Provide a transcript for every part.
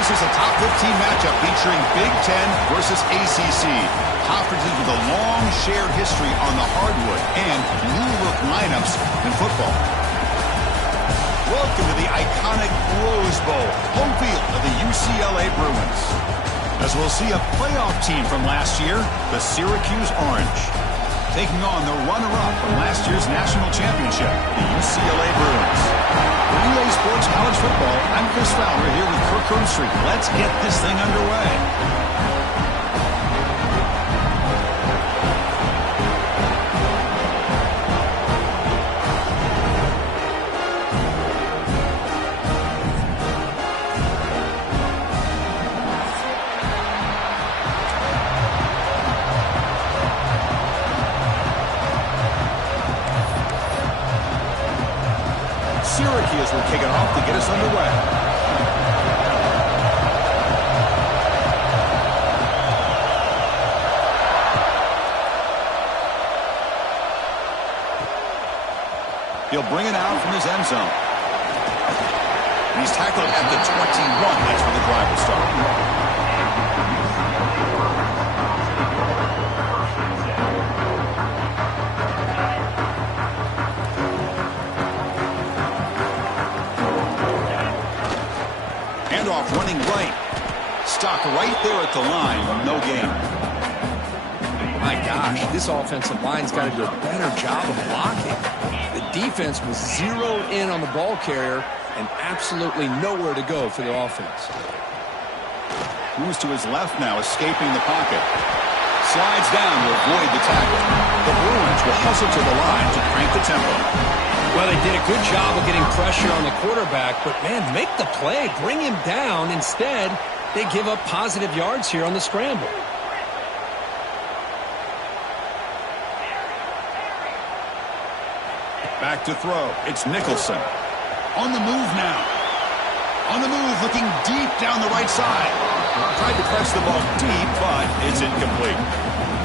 This is a top 15 matchup featuring Big Ten versus ACC. Conferences with a long shared history on the hardwood and new-look lineups in football. Welcome to the iconic Rose Bowl, home field of the UCLA Bruins. As we'll see a playoff team from last year, the Syracuse Orange, taking on the runner-up from last year's national championship, the UCLA Bruins. For EA Sports College Football, I'm Chris Fowler here with Kirk Herbstreit. Let's get this thing underway. Syracuse will kick it off to get us underway. He'll bring it out from his end zone. And he's tackled at the 21. That's where the drive will start. Handoff running right. Stopped right there at the line. No gain. My gosh, this offensive line's got to do a better job of blocking. The defense was zeroed in on the ball carrier and absolutely nowhere to go for the offense. Moves to his left now, escaping the pocket. Slides down to avoid the tackle. The Bruins will hustle to the line to crank the tempo. Well, they did a good job of getting pressure on the quarterback, but, man, make the play. Bring him down. Instead, they give up positive yards here on the scramble. Back to throw. It's Nicholson. On the move now. On the move, looking deep down the right side. Tried to press the ball deep, but it's incomplete.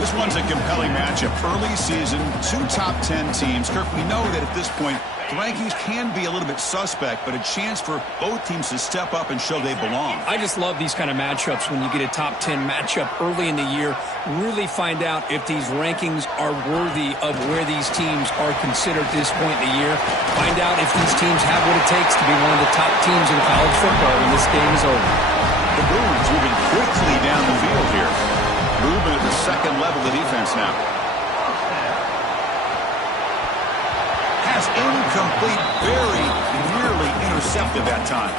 This one's a compelling matchup. Early season, two top 10 teams. Kirk, we know that at this point, the rankings can be a little bit suspect, but a chance for both teams to step up and show they belong. I just love these kind of matchups when you get a top 10 matchup early in the year. Really find out if these rankings are worthy of where these teams are considered at this point in the year. Find out if these teams have what it takes to be one of the top teams in college football when this game is over. The Bruins moving quickly down the field here. Movement at the second level of the defense now. Has incomplete, very nearly intercepted that time.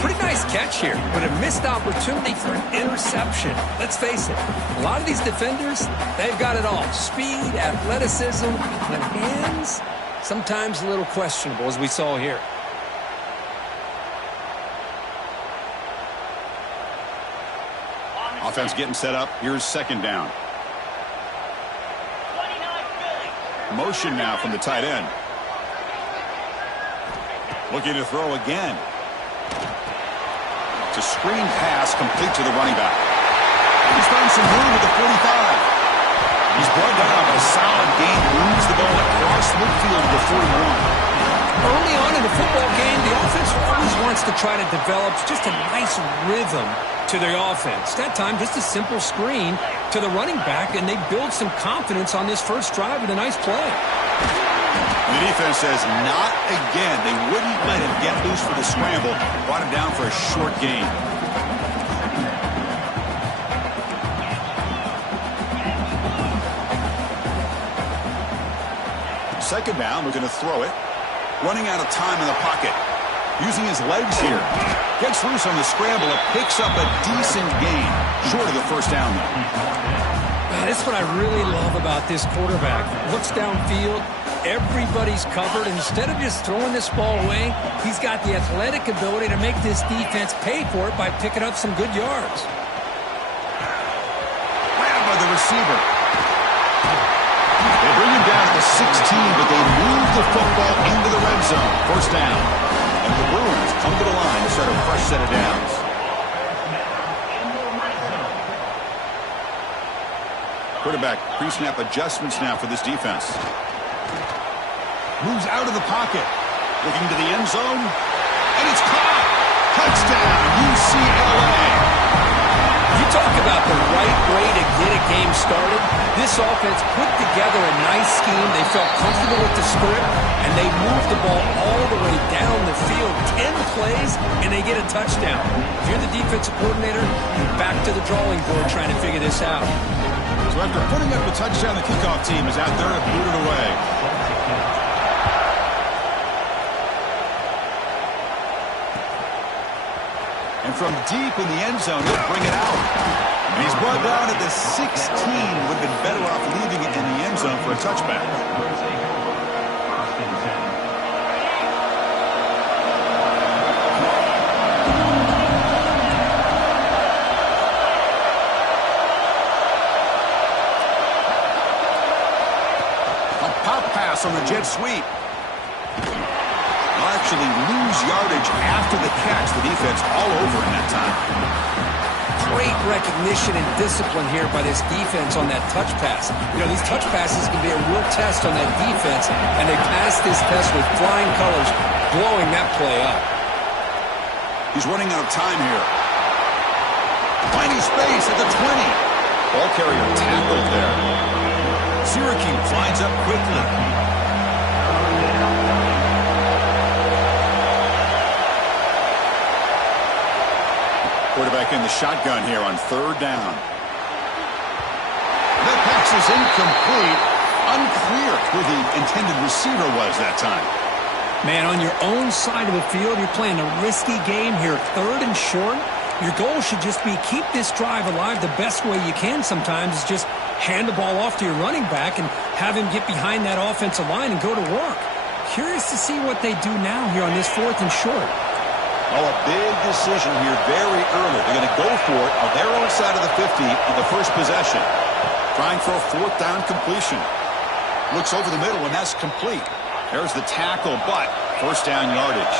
Pretty nice catch here, but a missed opportunity for an interception. Let's face it, a lot of these defenders, they've got it all. Speed, athleticism, and hands, sometimes a little questionable, as we saw here. Offense getting set up. Here's second down. Motion now from the tight end. Looking to throw again. It's a screen pass complete to the running back. He's found some room at the 45. He's brought down by a solid gain. Moves the ball across midfield to the 41. Early on in the football game, the offense always wants to try to develop just a nice rhythm to their offense. That time, just a simple screen to the running back, and they build some confidence on this first drive with a nice play. The defense says not again. They wouldn't let him get loose for the scramble. Brought him down for a short gain. Second down, we're going to throw it. Running out of time in the pocket. Using his legs here. Gets loose on the scramble and picks up a decent gain. Short of the first down, though. That's what I really love about this quarterback. Looks downfield. Everybody's covered. Instead of just throwing this ball away, he's got the athletic ability to make this defense pay for it by picking up some good yards. Grabbed by the receiver. They bring him down at the 16, but they move the football into the red zone. First down. And the Bruins come to the line to start a fresh set of downs. Quarterback pre-snap adjustments now for this defense. Moves out of the pocket. Looking to the end zone. And it's caught. Touchdown, UCLA. You talk about the right way to get a game started. This offense put together a nice scheme. They felt comfortable with the script, and they moved the ball all the way down the field. 10 plays, and they get a touchdown. If you're the defensive coordinator, you're back to the drawing board trying to figure this out. So after putting up the touchdown, the kickoff team is out there and boot it away. And from deep in the end zone, he'll bring it out. And he's brought down at the 16. Would have been better off leaving it in the end zone for a touchback. A pop pass on the jet sweep. They'll actually lose yardage after the catch. The defense all over in that time. Great recognition and discipline here by this defense on that touch pass. You know, these touch passes can be a real test on that defense, and they passed this test with flying colors, blowing that play up. He's running out of time here. Finding space at the 20. Ball carrier tackled there. Syracuse lines up quickly. Quarterback in the shotgun here on third down. The pass is incomplete. Unclear who the intended receiver was that time. Man, on your own side of the field, you're playing a risky game here. Third and short. Your goal should just be keep this drive alive the best way you can sometimes is just hand the ball off to your running back and have him get behind that offensive line and go to work. Curious to see what they do now here on this fourth and short. Oh, a big decision here very early. They're going to go for it on their own side of the 50 on the first possession. Trying for a fourth down completion. Looks over the middle, and that's complete. There's the tackle, but first down yardage.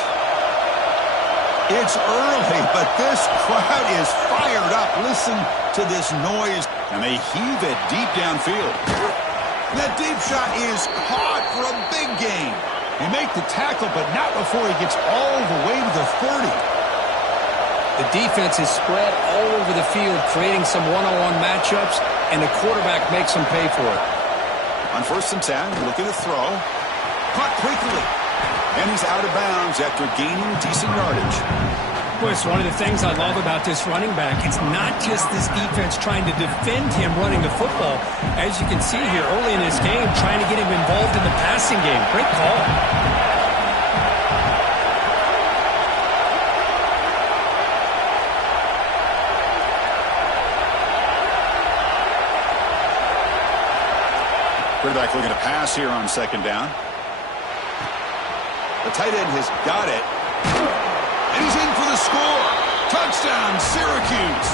It's early, but this crowd is fired up. Listen to this noise, and they heave it deep downfield. That deep shot is caught for a big gain. They make the tackle, but not before he gets all the way to the 30. The defense is spread all over the field, creating some one-on-one matchups, and the quarterback makes them pay for it. On first and 10, looking to throw. Caught quickly. And he's out of bounds after gaining decent yardage. Boy, it's one of the things I love about this running back. It's not just this defense trying to defend him running the football. As you can see here early in this game, trying to get him involved in the passing game. Great call. Quarterback looking to pass here on second down. The tight end has got it. And he's in for the score. Touchdown, Syracuse.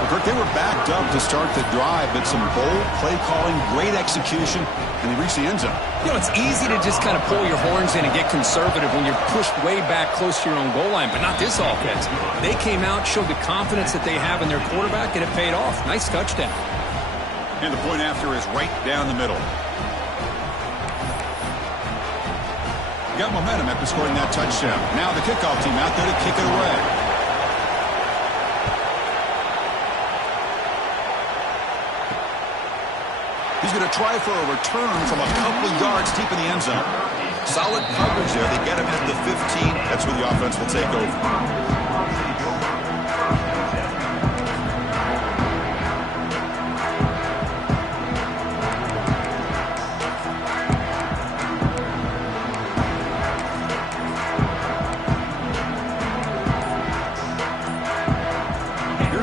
Well, Kirk, they were backed up to start the drive, but some bold play calling, great execution, and they reached the end zone. You know, it's easy to just kind of pull your horns in and get conservative when you're pushed way back close to your own goal line, but not this offense. They came out, showed the confidence that they have in their quarterback, and it paid off. Nice touchdown. And the point after is right down the middle. Got momentum after scoring that touchdown. Now the kickoff team out there to kick it away. He's going to try for a return from a couple of yards deep in the end zone. Solid coverage there. They get him at the 15. That's where the offense will take over.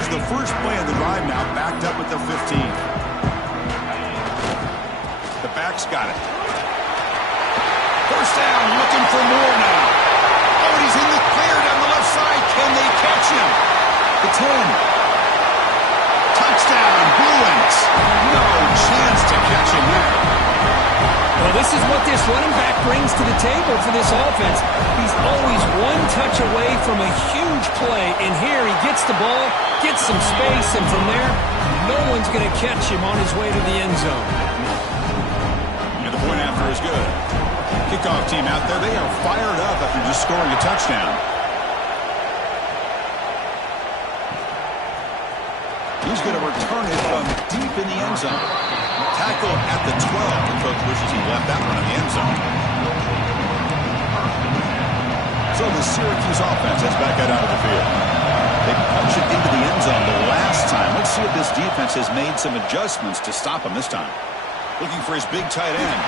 The first play of the drive now, backed up at the 15. The back's got it. First down, looking for more now. Oh, and he's in the clear down the left side. Can they catch him? The 10. Touchdown, Bruins. No chance to catch him there. Well, this is what this running back brings to the table for this offense. He's always one touch away from a huge play, and here he gets the ball, gets some space, and from there, no one's going to catch him on his way to the end zone. And the point after is good. Kickoff team out there, they are fired up after just scoring a touchdown. He's going to return it from deep in the end zone. Tackle at the 12. The coach wishes he left that one in the end zone. So the Syracuse offense heads back out onto the field. They punch it into the end zone the last time. Let's see if this defense has made some adjustments to stop him this time. Looking for his big tight end.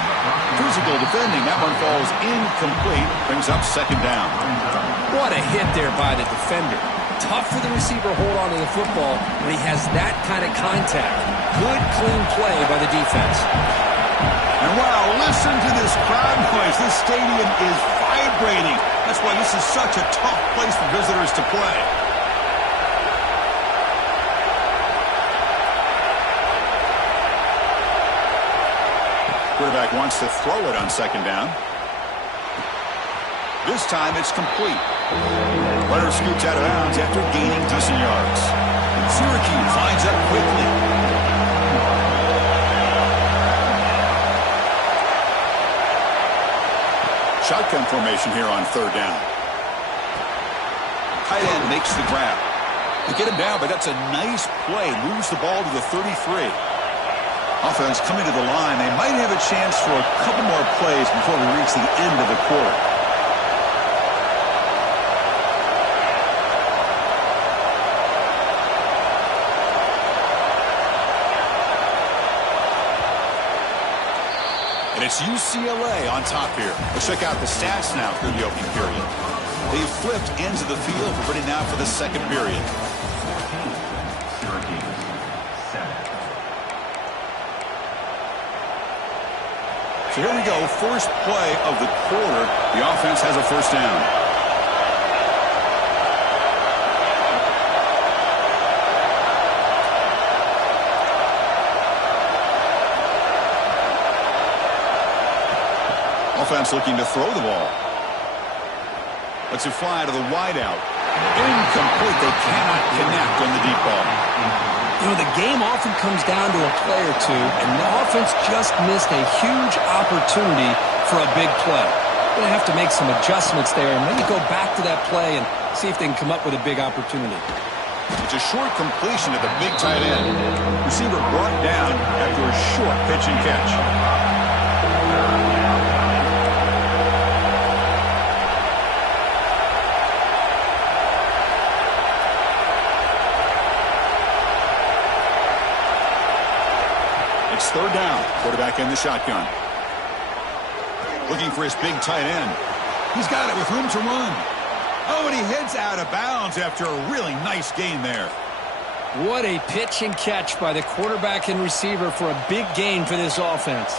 Physical defending. That one falls incomplete. Brings up second down. What a hit there by the defender. Tough for the receiver to hold on to the football when he has that kind of contact. Good, clean play by the defense. And wow, listen to this crowd noise. This stadium is vibrating. That's why this is such a tough place for visitors to play. Quarterback wants to throw it on second down. This time it's complete. Runner scoots out of bounds after gaining decent yards. Syracuse lines up quickly. Shotgun formation here on third down. Tight end makes the grab. They get him down, but that's a nice play. Moves the ball to the 33. Offense coming to the line. They might have a chance for a couple more plays before we reach the end of the quarter. And it's UCLA on top here. Let's check out the stats now through the opening period. They've flipped ends of the field. We're ready now for the second period. So here we go, first play of the quarter. The offense has a first down. Offense looking to throw the ball. Lets it fly to the wideout. Incomplete. They cannot connect on the deep ball. You know, the game often comes down to a play or two, and the offense just missed a huge opportunity for a big play. They're going to have to make some adjustments there and maybe go back to that play and see if they can come up with a big opportunity. It's a short completion to the big tight end. Receiver brought down after a short pitch and catch. It's third down. Quarterback in the shotgun. Looking for his big tight end. He's got it with room to run. Oh, and he heads out of bounds after a really nice gain there. What a pitch and catch by the quarterback and receiver for a big gain for this offense.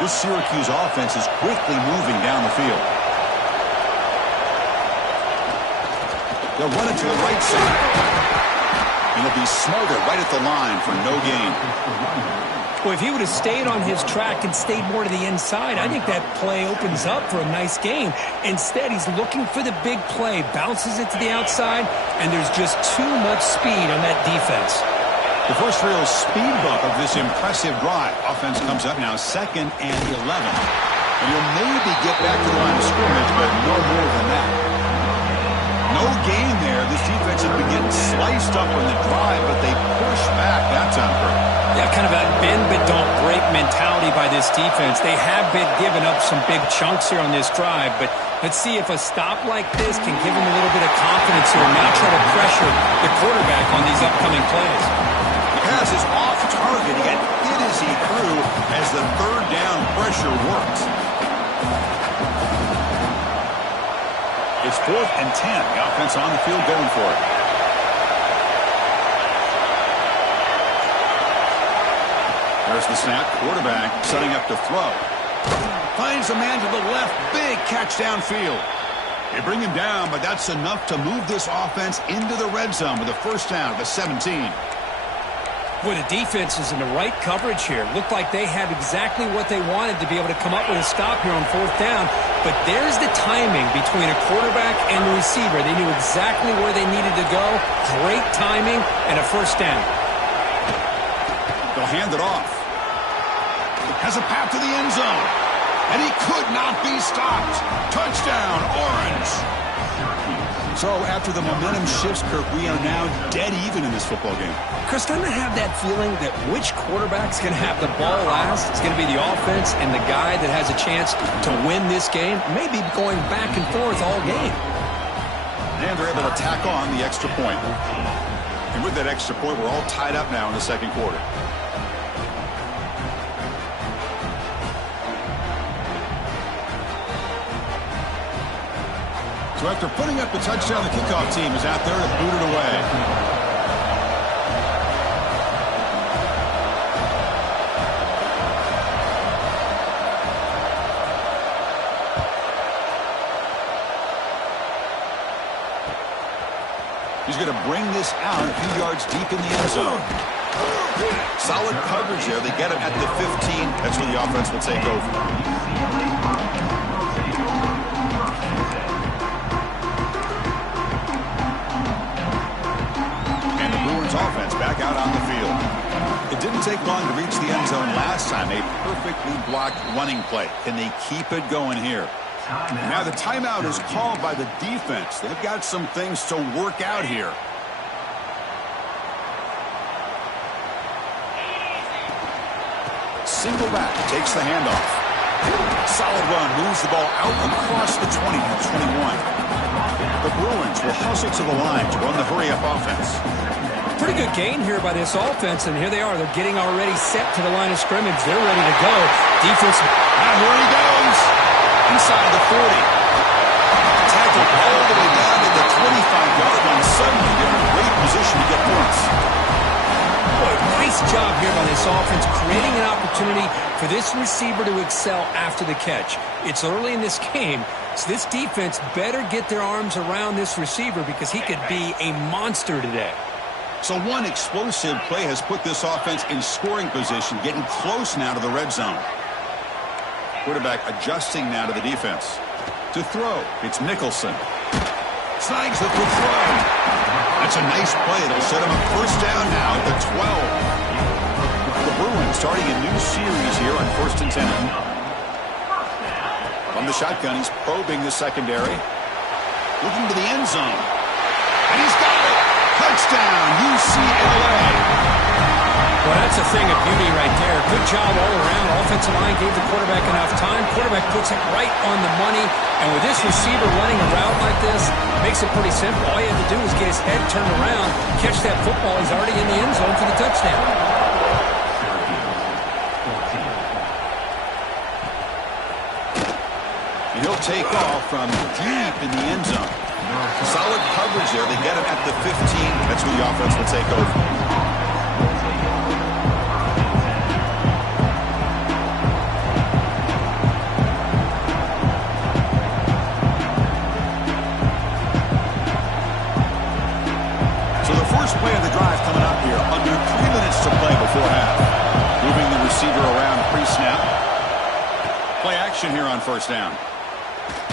This Syracuse offense is quickly moving down the field. They'll run it to the right side. And they'll be smarter right at the line for no gain. Well, if he would have stayed on his track and stayed more to the inside, I think that play opens up for a nice gain. Instead, he's looking for the big play, bounces it to the outside, and there's just too much speed on that defense. The first real speed bump of this impressive drive. Offense comes up now 2nd and 11. And he'll maybe get back to the line of scrimmage, but no more than that. No gain there. This defense has been getting sliced up on the drive, but they push back that time. Yeah, kind of a bend but don't break mentality by this defense. They have been giving up some big chunks here on this drive, but let's see if a stop like this can give them a little bit of confidence here and now try to pressure the quarterback on these upcoming plays. Pass is off target, yet hit as he threw as the third down pressure works. It's 4th and 10. The offense on the field going for it. There's the snap. Quarterback setting up to throw. Finds a man to the left. Big catch downfield. They bring him down, but that's enough to move this offense into the red zone with a first down at the 17. Boy, the defense is in the right coverage here. Looked like they had exactly what they wanted to be able to come up with a stop here on 4th down. But there's the timing between a quarterback and the receiver. They knew exactly where they needed to go. Great timing and a first down. They'll hand it off. Has a path to the end zone. And he could not be stopped. Touchdown, Orange. So after the momentum shifts, Kirk, we are now dead even in this football game. Chris, doesn't it have that feeling that which quarterback's going to have the ball last? It's going to be the offense, and the guy that has a chance to win this game may be going back and forth all game. And they're able to tack on the extra point. And with that extra point, we're all tied up now in the second quarter. So after putting up the touchdown, the kickoff team is out there to boot it away. He's going to bring this out a few yards deep in the end zone. Solid coverage there. They get him at the 15. That's where the offense will take over. Offense back out on the field. It didn't take long to reach the end zone last time. A perfectly blocked running play. Can they keep it going here? Now the timeout is called by the defense. They've got some things to work out here. Single back takes the handoff. Solid run, moves the ball out across the 20 to 21. The Bruins will hustle to the line to run the hurry-up offense. Pretty good gain here by this offense, and here they are. They're getting already set to the line of scrimmage. They're ready to go. Defense. And here he goes. Inside the 40. Tackled all the way down to the 25-yard line. Suddenly they're in a great position to get points. Boy, nice job here by this offense, creating an opportunity for this receiver to excel after the catch. It's early in this game, so this defense better get their arms around this receiver because he could be a monster today. So one explosive play has put this offense in scoring position, getting close now to the red zone. Quarterback adjusting now to the defense. To throw, it's Nicholson. Snags the throw. That's a nice play. It'll set him up first down now at the 12. The Bruins starting a new series here on 1st and 10. From the shotgun, he's probing the secondary. Looking to the end zone. And he's got it. Touchdown, UCLA. Well, that's a thing of beauty right there. Good job all around. Offensive line gave the quarterback enough time. Quarterback puts it right on the money. And with this receiver running a route like this, makes it pretty simple. All you have to do is get his head turned around, catch that football. He's already in the end zone for the touchdown. He'll take off from deep in the end zone. Solid coverage there. They get him at the 15. That's where the offense will take over. So the first play of the drive coming up here. Under 3 minutes to play before half. Moving the receiver around pre-snap. Play action here on first down.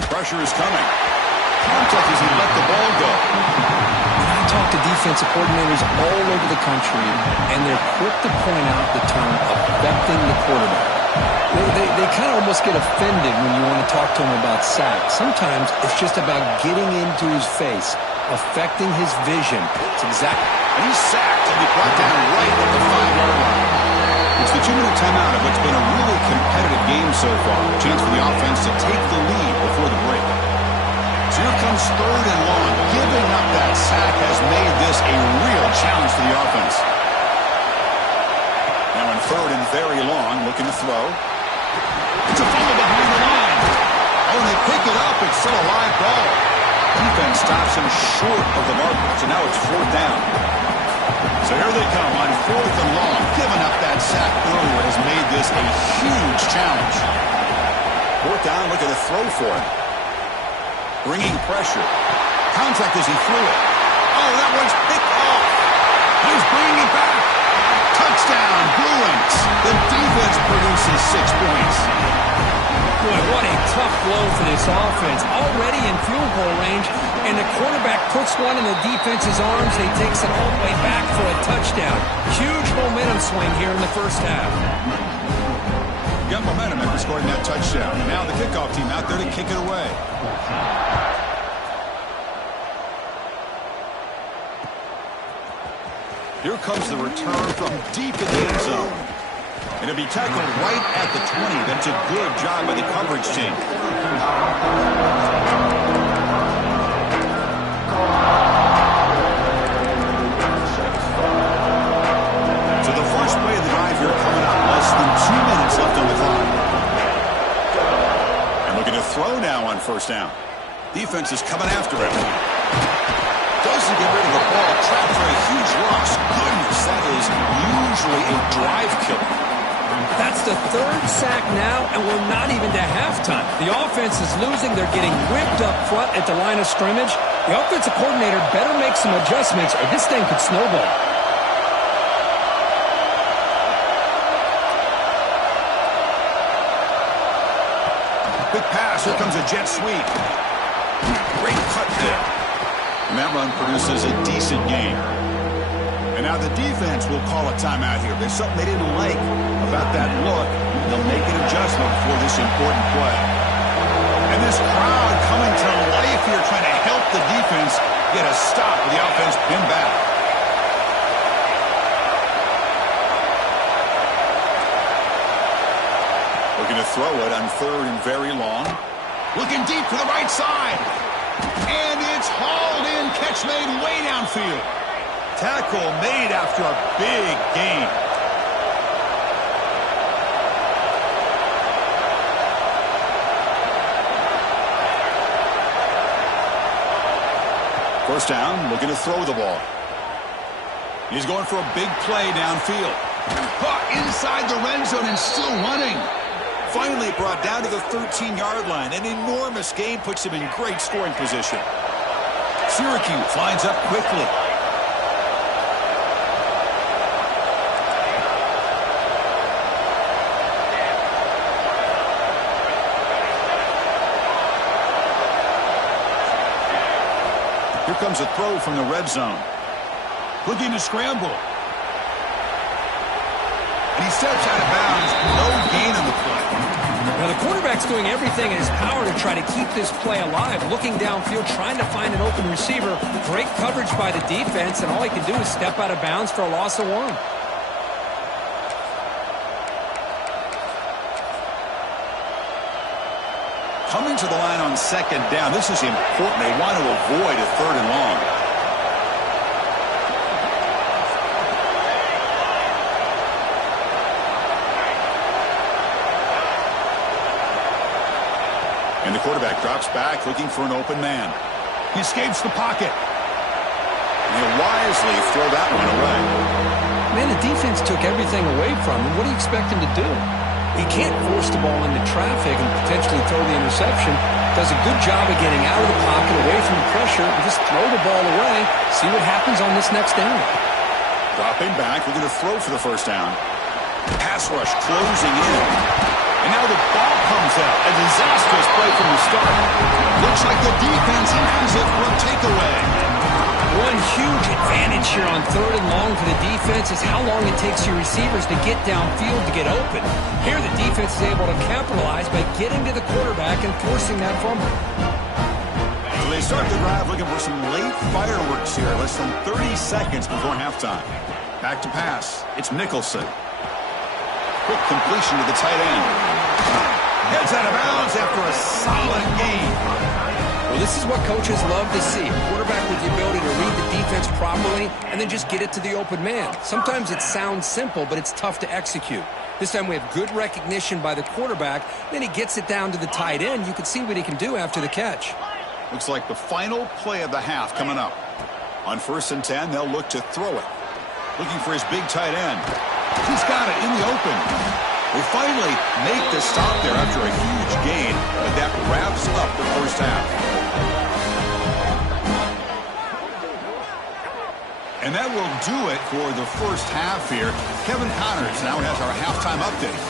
Pressure is coming. Contact as he let the ball go. I talk to defensive coordinators all over the country, and they're quick to point out the term affecting the quarterback. They kind of almost get offended when you want to talk to them about sacks. Sometimes it's just about getting into his face, affecting his vision. It's exactly. And he's sacked and he brought down right at the 5-yard line. It's the 2-minute timeout of what's been a really competitive game so far. A chance for the offense to take the lead before the break. So here comes 3rd and long. Giving up that sack has made this a real challenge for the offense. Now in 3rd and very long, looking to throw. It's a fumble behind the line. Oh, and they pick it up. It's still a live ball. Defense stops him short of the mark. So now it's 4th down. So here they come on 4th and long. Giving up that sack earlier has made this a huge challenge. 4th down, look at the throw for it. Bringing pressure. Contact as he threw it. Oh, that one's picked off. He's bringing it back. Touchdown, Bruins. The defense produces 6 points. Boy, what a tough blow for this offense. Already in field goal range, and the quarterback puts one in the defense's arms. He takes it all the way back for a touchdown. Huge momentum swing here in the first half. got momentum after scoring that touchdown. Now the kickoff team out there to kick it away. Here comes the return from deep in the end zone. And it'll be tackled right at the 20. That's a good job by the coverage team. So the first play of the drive here coming up. Less than 2 minutes left on the clock. And looking to throw now on first down. Defense is coming after him. Doesn't get rid of the ball. Trapped for a huge loss. Goodness, that is usually a drive killer. That's the third sack now, and we're not even to halftime. The offense is losing. They're getting whipped up front at the line of scrimmage. The offensive coordinator better make some adjustments, or this thing could snowball. Quick pass. Here comes a jet sweep. Great cut there. And that run produces a decent gain. And now the defense will call a timeout here. There's something they didn't like about that look. They'll make an adjustment for this important play. And this crowd coming to life here, trying to help the defense get a stop with the offense pinned back. Looking to throw it on third and very long. Looking deep to the right side. And it's hauled in. Catch made way downfield. Tackle made after a big gain. First down, looking to throw the ball. He's going for a big play downfield. Inside the red zone and still running. Finally brought down to the 13-yard line. An enormous gain puts him in great scoring position. Syracuse lines up quickly. Here comes a throw from the red zone. Looking to scramble. And he steps out of bounds. No gain on the play. Now the quarterback's doing everything in his power to try to keep this play alive. Looking downfield, trying to find an open receiver. Great coverage by the defense, and all he can do is step out of bounds for a loss of 1. Coming to the line on second down. This is important. They want to avoid a third and long. And the quarterback drops back looking for an open man. He escapes the pocket. And he'll wisely throw that one away. Man, the defense took everything away from him. What do you expect him to do? He can't force the ball into traffic and potentially throw the interception. Does a good job of getting out of the pocket, away from the pressure, and just throw the ball away. See what happens on this next down. Dropping back, we're going to throw for the first down. Pass rush closing in. And now the ball comes out. A disastrous play from the start. Looks like the defense has it for a takeaway. One huge advantage here on third and long for the defense is how long it takes your receivers to get downfield to get open. Here the defense is able to capitalize by getting to the quarterback and forcing that fumble. So they start the drive looking for some late fireworks here. Less than 30 seconds before halftime. Back to pass. It's Nicholson. Quick completion to the tight end. Heads out of bounds after a solid gain. Well, this is what coaches love to see. A quarterback with the ability to read the defense properly and then just get it to the open man. Sometimes it sounds simple, but it's tough to execute. This time we have good recognition by the quarterback. Then he gets it down to the tight end. You can see what he can do after the catch. Looks like the final play of the half coming up. On 1st and 10, they'll look to throw it. Looking for his big tight end. He's got it in the open. They finally make the stop there after a huge gain, but that wraps up the first half. And that will do it for the first half here. Kevin Connors now has our halftime update.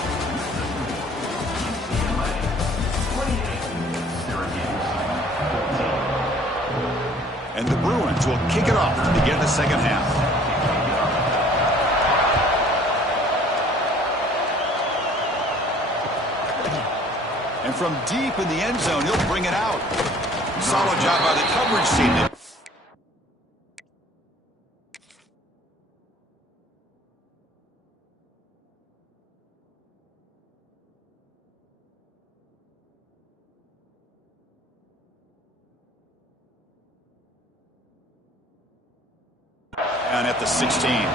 And the Bruins will kick it off to begin the second half. And from deep in the end zone, he'll bring it out. Solid job by the coverage team. And at the 16.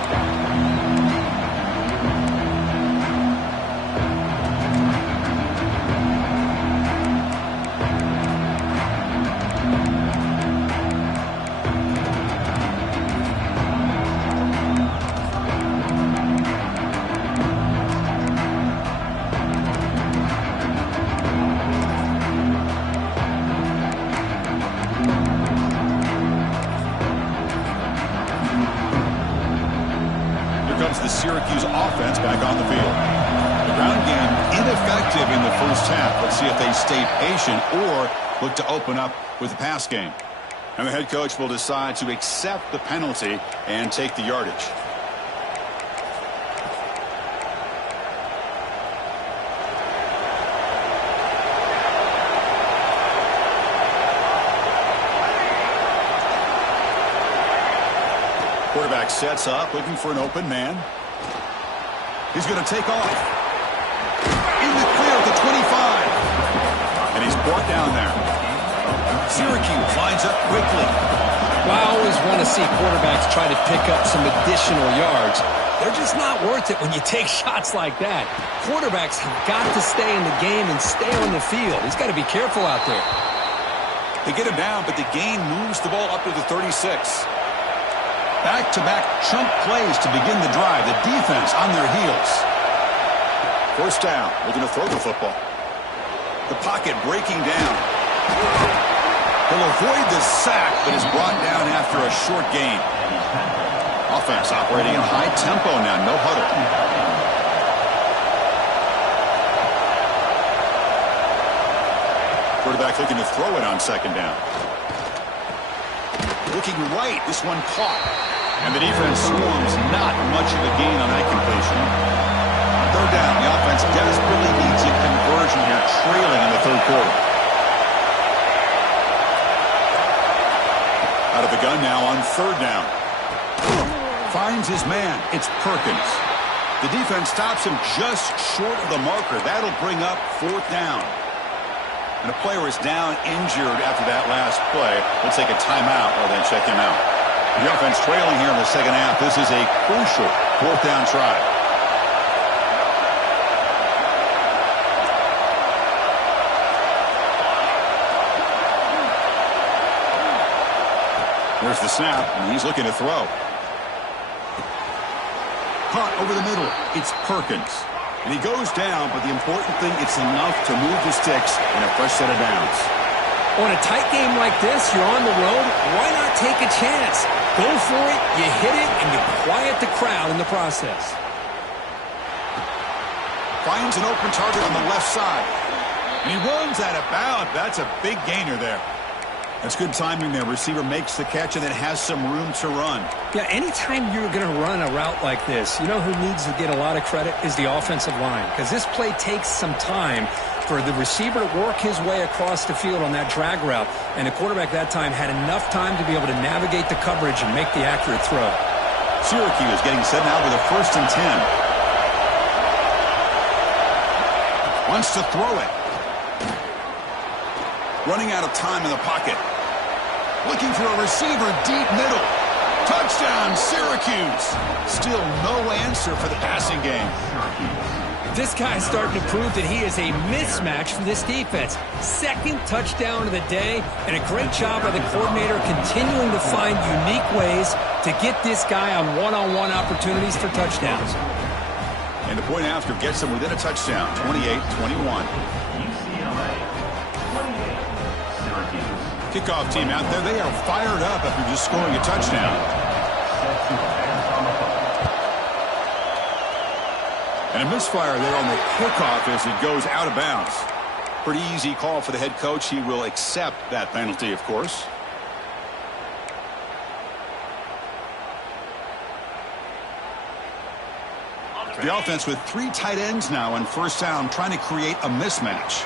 Comes the Syracuse offense back on the field. The ground game ineffective in the first half. Let's see if they stay patient or look to open up with the pass game. And the head coach will decide to accept the penalty and take the yardage. Quarterback sets up, looking for an open man. He's going to take off. In the clear at the 25. And he's brought down there. Syracuse lines up quickly. Well, I always want to see quarterbacks try to pick up some additional yards. They're just not worth it when you take shots like that. Quarterbacks have got to stay in the game and stay on the field. He's got to be careful out there. They get him down, but the gain moves the ball up to the 36. Back-to-back chunk plays to begin the drive. The defense on their heels. First down. Looking to throw the football. The pocket breaking down. He'll avoid the sack, but is brought down after a short gain. Offense operating in high tempo now. No huddle. Quarterback looking to throw it on second down. Looking right. This one caught. And the defense swarms. Not much of a gain on that completion. Third down. The offense desperately needs a conversion here, trailing in the third quarter. Out of the gun now on third down. Finds his man. It's Perkins. The defense stops him just short of the marker. That'll bring up fourth down. And a player is down injured after that last play. We'll take a timeout or then check him out. The offense trailing here in the second half. This is a crucial fourth down try. There's the snap, and he's looking to throw. Caught over the middle. It's Perkins. And he goes down, but the important thing, it's enough to move the sticks in a fresh set of downs. On a tight game like this, you're on the road. Why not take a chance? Go for it, you hit it, and you quiet the crowd in the process. Finds an open target on the left side. And he runs out of bounds. That's a big gainer there. That's good timing there. Receiver makes the catch and then has some room to run. Yeah, anytime you're going to run a route like this, you know who needs to get a lot of credit is the offensive line. Because this play takes some time for the receiver to work his way across the field on that drag route. And the quarterback that time had enough time to be able to navigate the coverage and make the accurate throw. Syracuse getting set now with a 1st and 10. Wants to throw it. Running out of time in the pocket. Looking for a receiver deep middle. Touchdown, Syracuse. Still no answer for the passing game. This guy's starting to prove that he is a mismatch for this defense. Second touchdown of the day, and a great job by the coordinator continuing to find unique ways to get this guy on one-on-one opportunities for touchdowns. And the point after gets them within a touchdown, 28-21. Kickoff team out there, they are fired up after just scoring a touchdown. And a misfire there on the kickoff as it goes out of bounds. Pretty easy call for the head coach. He will accept that penalty, of course. The offense with 3 tight ends now on first down, trying to create a mismatch.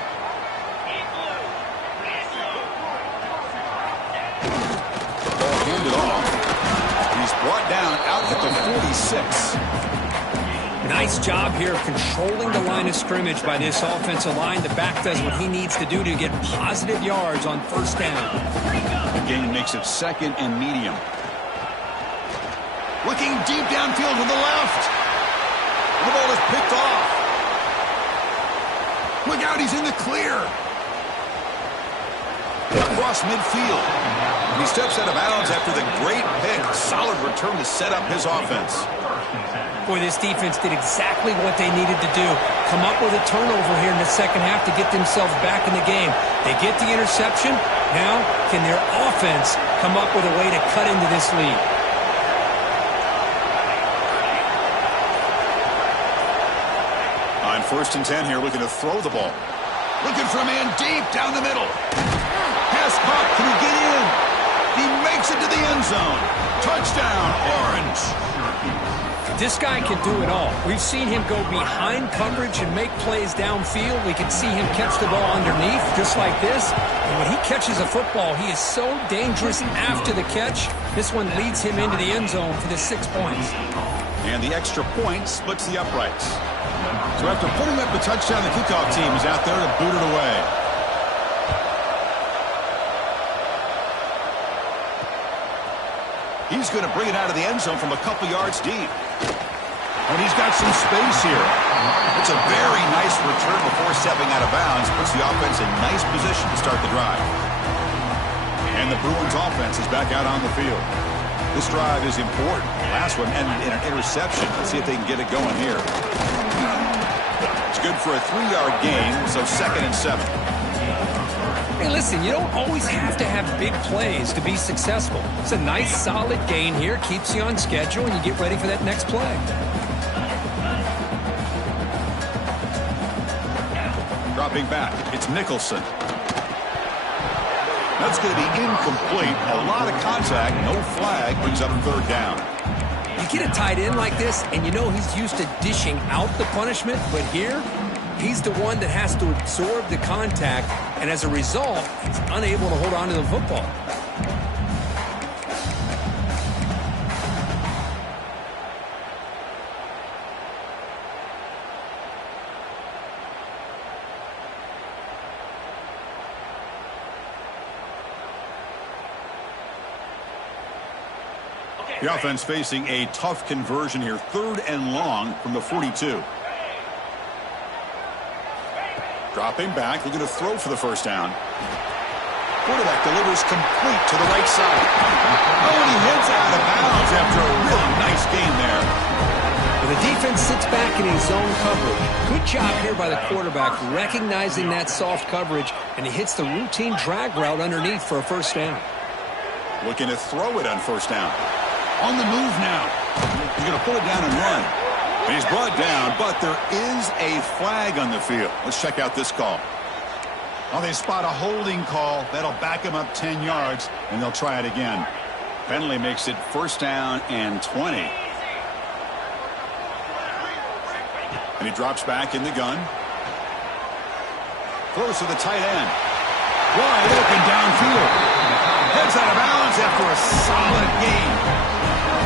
brought down out at the 46. Nice job here of controlling the line of scrimmage by this offensive line. The back does what he needs to do to get positive yards on first down. The gain makes it 2nd and medium. Looking deep downfield to the left. The ball is picked off. Look out, he's in the clear. Across midfield. He steps out of bounds after the great pick. Solid return to set up his offense. Boy, this defense did exactly what they needed to do. Come up with a turnover here in the second half to get themselves back in the game. They get the interception. Now, can their offense come up with a way to cut into this lead? On 1st and 10 here, looking to throw the ball. Looking for a man deep down the middle. Pass caught. Can he get in? He makes it to the end zone. Touchdown, Orange. This guy can do it all. We've seen him go behind coverage and make plays downfield. We can see him catch the ball underneath, just like this. And when he catches a football, he is so dangerous after the catch. This one leads him into the end zone for the 6 points. And the extra point splits the uprights. So after putting up the touchdown, the kickoff team is out there to boot it away. He's going to bring it out of the end zone from a couple yards deep. And he's got some space here. It's a very nice return before stepping out of bounds. Puts the offense in nice position to start the drive. And the Bruins offense is back out on the field. This drive is important. Last one ended in an interception. Let's see if they can get it going here. It's good for a 3-yard gain, so 2nd and 7. Hey, listen, you don't always have to have big plays to be successful. It's a nice, solid gain here. Keeps you on schedule, and you get ready for that next play. Dropping back, it's Nicholson. That's going to be incomplete. A lot of contact, no flag, brings up 3rd down. You get a tight end like this, and you know he's used to dishing out the punishment, but here, he's the one that has to absorb the contact, and as a result, he's unable to hold on to the football. The offense facing a tough conversion here. 3rd and long from the 42. Dropping back, looking to throw for the first down. Quarterback delivers complete to the right side. Oh, and he heads out of bounds after a really nice gain there. Well, the defense sits back in his zone coverage. Good job here by the quarterback recognizing that soft coverage, and he hits the routine drag route underneath for a first down. Looking to throw it on first down. On the move now. He's going to pull it down and run. And he's brought down, but there is a flag on the field. Let's check out this call. Oh, they spot a holding call. That'll back him up 10 yards, and they'll try it again. Penalty makes it 1st down and 20. And he drops back in the gun. Throws to the tight end. Wide open downfield. Heads out of bounds after a solid gain.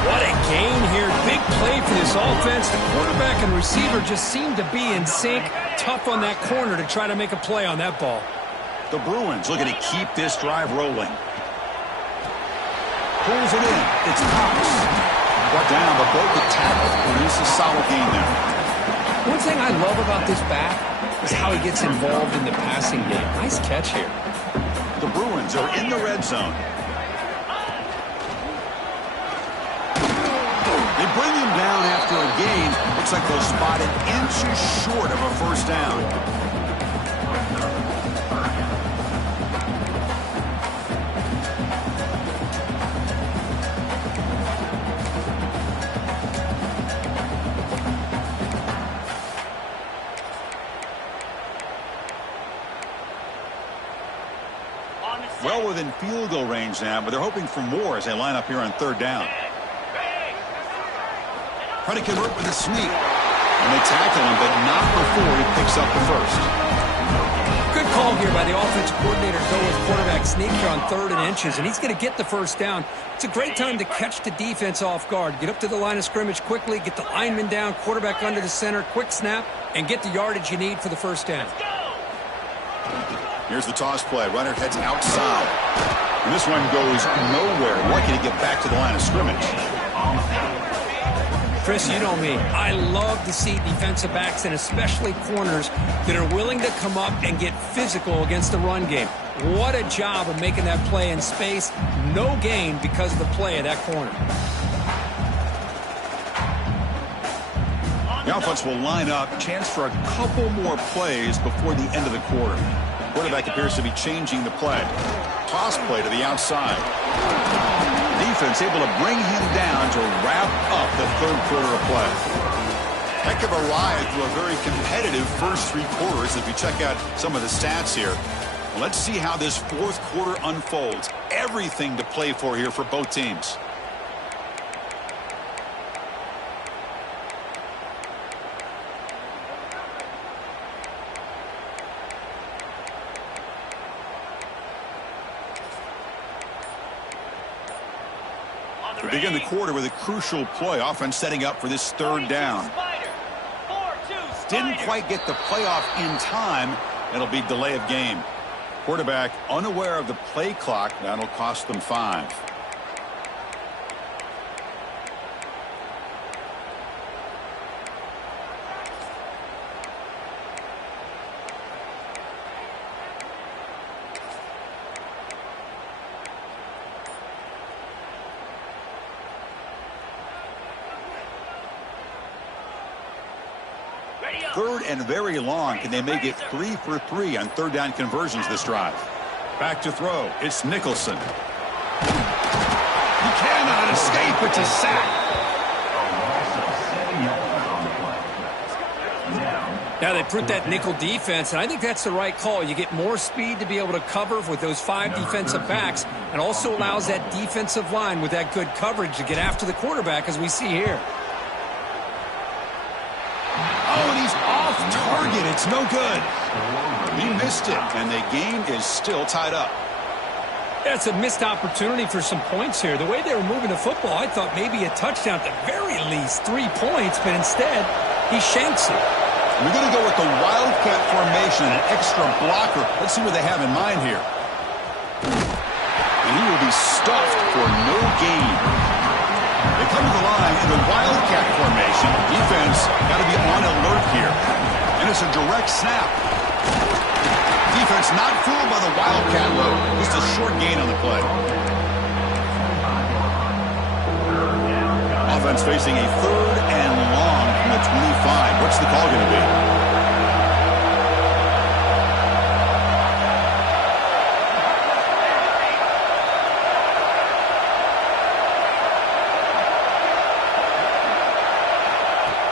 What a gain here. Big play for this offense. The quarterback and receiver just seem to be in sync. Tough on that corner to try to make a play on that ball. The Bruins looking to keep this drive rolling. Pulls it in. It's Cox. Brought down, but broke the tackle. And it's a solid gain there. One thing I love about this back is how he gets involved in the passing game. Nice catch here. The Bruins are in the red zone. They bring him down after a gain. Looks like they'll spot it inches short of a first down. Well within field goal range now, but they're hoping for more as they line up here on 3rd down. Trying to convert with a sneak. And they tackle him, but not before he picks up the first. Good call here by the offensive coordinator to go with quarterback sneak here on 3rd and inches, and he's going to get the first down. It's a great time to catch the defense off guard. Get up to the line of scrimmage quickly, get the lineman down, quarterback under the center, quick snap, and get the yardage you need for the first down. Here's the toss play. Runner heads outside. And this one goes nowhere. Lucky to get back to the line of scrimmage. Chris, you know me. I love to see defensive backs and especially corners that are willing to come up and get physical against the run game. What a job of making that play in space. No gain because of the play of that corner. The offense will line up. Chance for a couple more plays before the end of the quarter. Quarterback appears to be changing the play. Toss play to the outside. Defense able to bring him down to wrap up the 3rd quarter of play. Heck of a ride through a very competitive first 3 quarters. If you check out some of the stats here, let's see how this 4th quarter unfolds. Everything to play for here for both teams. We begin the quarter with a crucial play. Offense setting up for this 3rd down. Didn't quite get the playoff in time. It'll be delay of game. Quarterback unaware of the play clock. That'll cost them 5. Third and very long. Can they make it 3 for 3 on 3rd down conversions this drive? Back to throw. It's Nicholson. He cannot escape. It's a sack. Now they put that nickel defense, and I think that's the right call. You get more speed to be able to cover with those 5 defensive backs, and also allows that defensive line with that good coverage to get after the quarterback, as we see here. Oh, and he's off target. It's no good. He missed it, and the game is still tied up. That's a missed opportunity for some points here. The way they were moving the football, I thought maybe a touchdown at the very least, 3 points, but instead, he shanks it. We're going to go with the wildcat formation, an extra blocker. Let's see what they have in mind here. And he will be stuffed for no gain. They come to the line in the wildcat formation. Defense got to be on alert here. And it's a direct snap. Defense not fooled by the wildcat route. Just a short gain on the play. Offense facing a 3rd and long from the 25. What's the call going to be?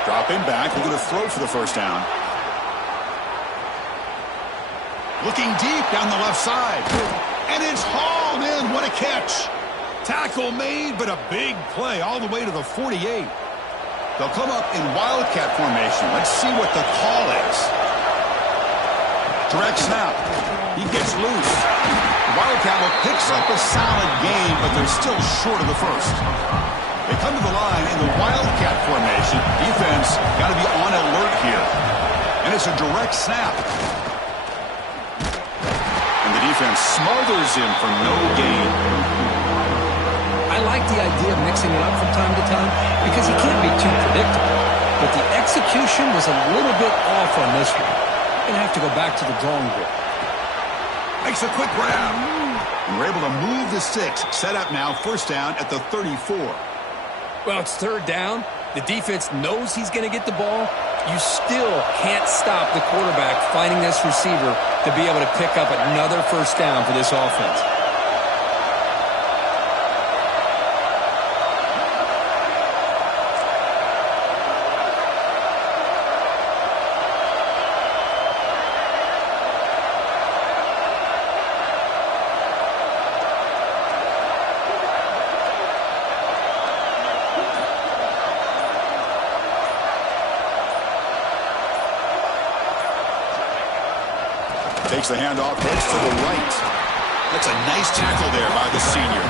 Dropping back, we're going to throw for the first down. Looking deep down the left side. And it's hauled in. What a catch. Tackle made, but a big play all the way to the 48. They'll come up in wildcat formation. Let's see what the call is. Direct snap. He gets loose. Wildcat picks up a solid gain, but they're still short of the first. They come to the line in the wildcat formation. Defense got to be on alert here. And it's a direct snap. And the defense smothers him for no gain. I like the idea of mixing it up from time to time because he can't be too predictable. But the execution was a little bit off on this one. Going to have to go back to the drawing board. Makes a quick grab. And we're able to move the 6. Set up now, first down at the 34. Well, it's 3rd down. The defense knows he's going to get the ball. You still can't stop the quarterback finding this receiver to be able to pick up another first down for this offense. Takes the handoff, heads to the right. That's a nice tackle there by the senior.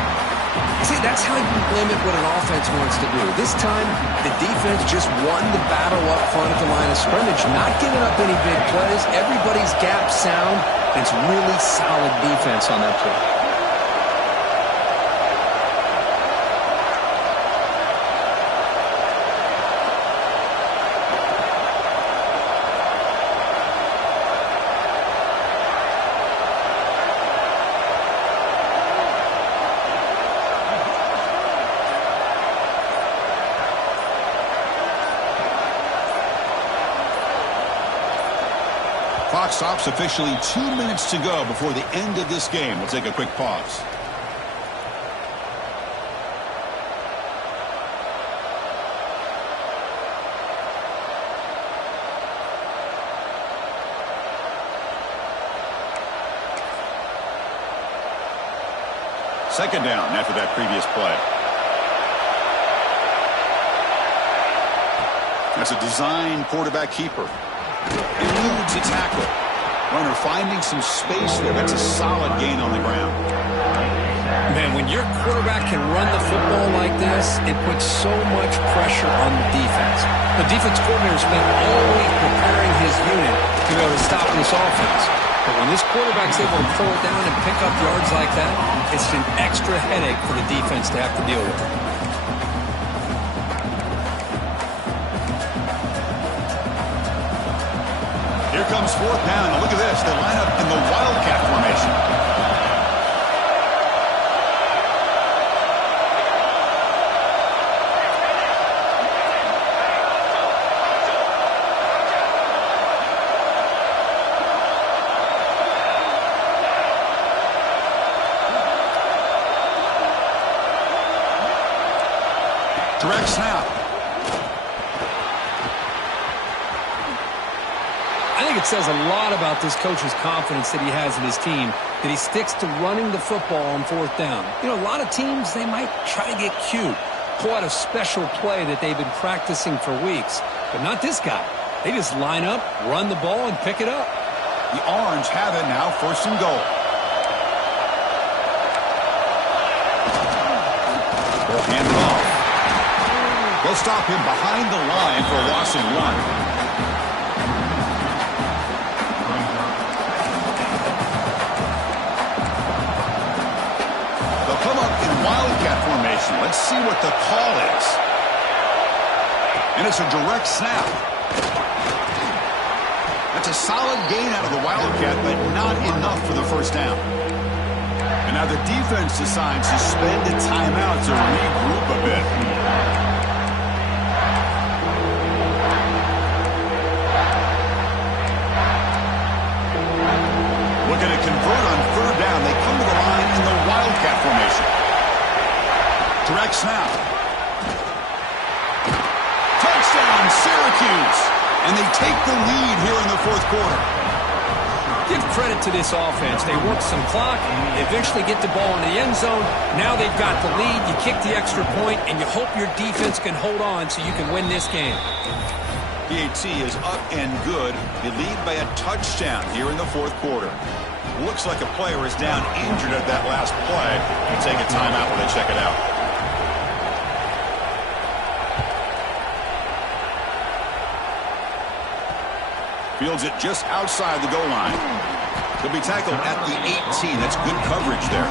See, that's how you limit what an offense wants to do. This time, the defense just won the battle up front at the line of scrimmage, not giving up any big plays. Everybody's gap sound. It's really solid defense on that play. Clock stops officially 2 minutes to go before the end of this game. We'll take a quick pause. Second down after that previous play. That's a design quarterback keeper. Eludes a tackle. Runner finding some space there. That's a solid gain on the ground. Man, when your quarterback can run the football like this, it puts so much pressure on the defense. The defense coordinator spent all week preparing his unit to be able to stop this offense. But when this quarterback's able to pull down and pick up yards like that, it's an extra headache for the defense to have to deal with. Here comes fourth down. Now look at this. They line up in the wildcat formation. Direct snap. I think it says a lot about this coach's confidence that he has in his team, that he sticks to running the football on fourth down. You know, a lot of teams, they might try to get cute, pull out a special play that they've been practicing for weeks. But not this guy. They just line up, run the ball, and pick it up. The Orange have it now, first and goal. They'll hand it off. They'll stop him behind the line for a loss of 1. Come up in wildcat formation. Let's see what the call is. And it's a direct snap. That's a solid gain out of the wildcat, but not enough for the first down. And now the defense decides to spend a timeout to regroup a bit. Looking to convert on third down. They come to the line in the wildcat formation. Direct snap. Touchdown, Syracuse. And they take the lead here in the fourth quarter. Give credit to this offense. They work some clock. They eventually get the ball in the end zone. Now they've got the lead. You kick the extra point, and you hope your defense can hold on so you can win this game. PAT is up and good. They lead by a touchdown here in the fourth quarter. Looks like a player is down injured at that last play. We'll take a timeout when they check it out. Fields it just outside the goal line. He'll be tackled at the 18. That's good coverage there.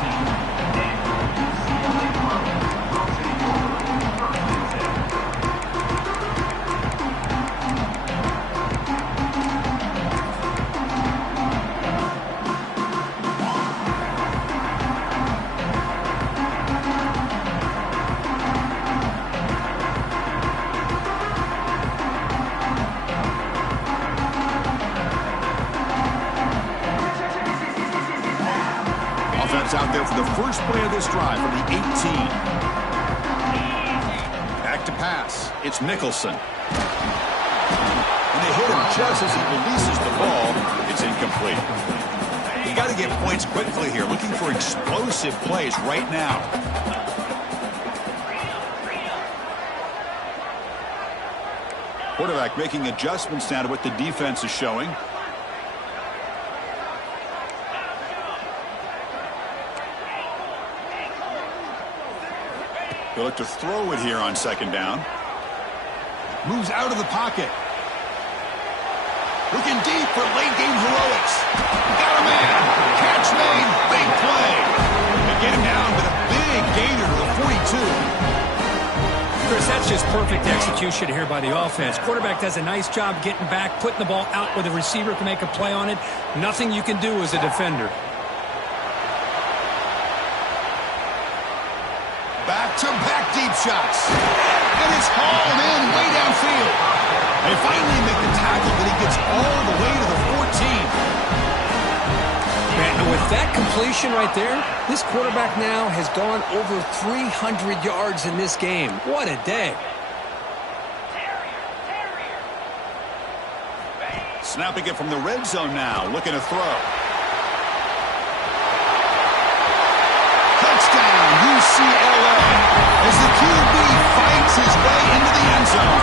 Out there for the first play of this drive from the 18. Back to pass. It's Nicholson. And they hit him just as he releases the ball. It's incomplete. You got to get points quickly here. Looking for explosive plays right now. Quarterback making adjustments now to what the defense is showing. He'll look to throw it here on second down. Moves out of the pocket. Looking deep for late-game heroics. Got a man. Catch made. Big play. They get him down with a big gainer to the 42. Chris, that's just perfect execution here by the offense. Quarterback does a nice job getting back, putting the ball out where the receiver can make a play on it. Nothing you can do as a defender. Back-to-back deep shots. And it's hauled in way downfield. They finally make the tackle, but he gets all the way to the 14. Man, and with that completion right there, this quarterback now has gone over 300 yards in this game. What a day. Snapping it from the red zone now, looking to throw. Touchdown, UCLA, as the QB fights his way into the end zone.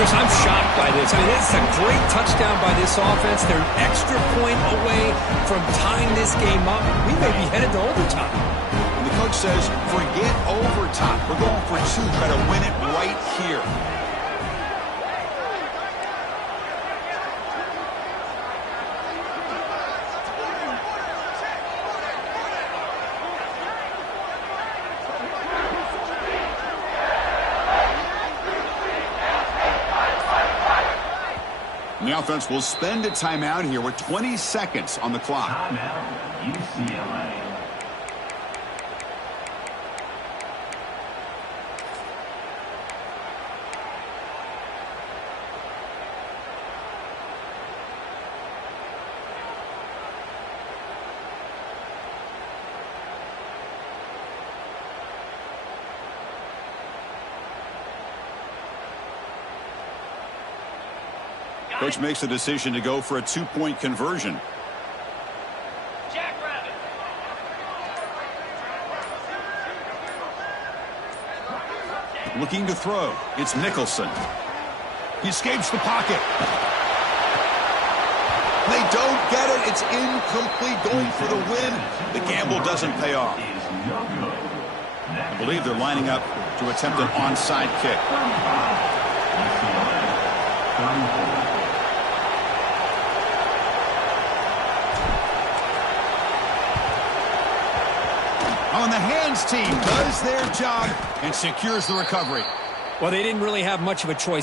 Chris, I'm shocked by this. I mean, it's a great touchdown by this offense. They're an extra point away from tying this game up. We may be headed to overtime. And the coach says, forget overtime. We're going for two. Try to win it right here. The offense will spend a timeout here with 20 seconds on the clock. Timeout, UCLA. Coach makes the decision to go for a two-point conversion. Looking to throw. It's Nicholson. He escapes the pocket. They don't get it. It's incomplete. Going for the win. The gamble doesn't pay off. I believe they're lining up to attempt an onside kick. On the hands team does their job and secures the recovery. Well, they didn't really have much of a choice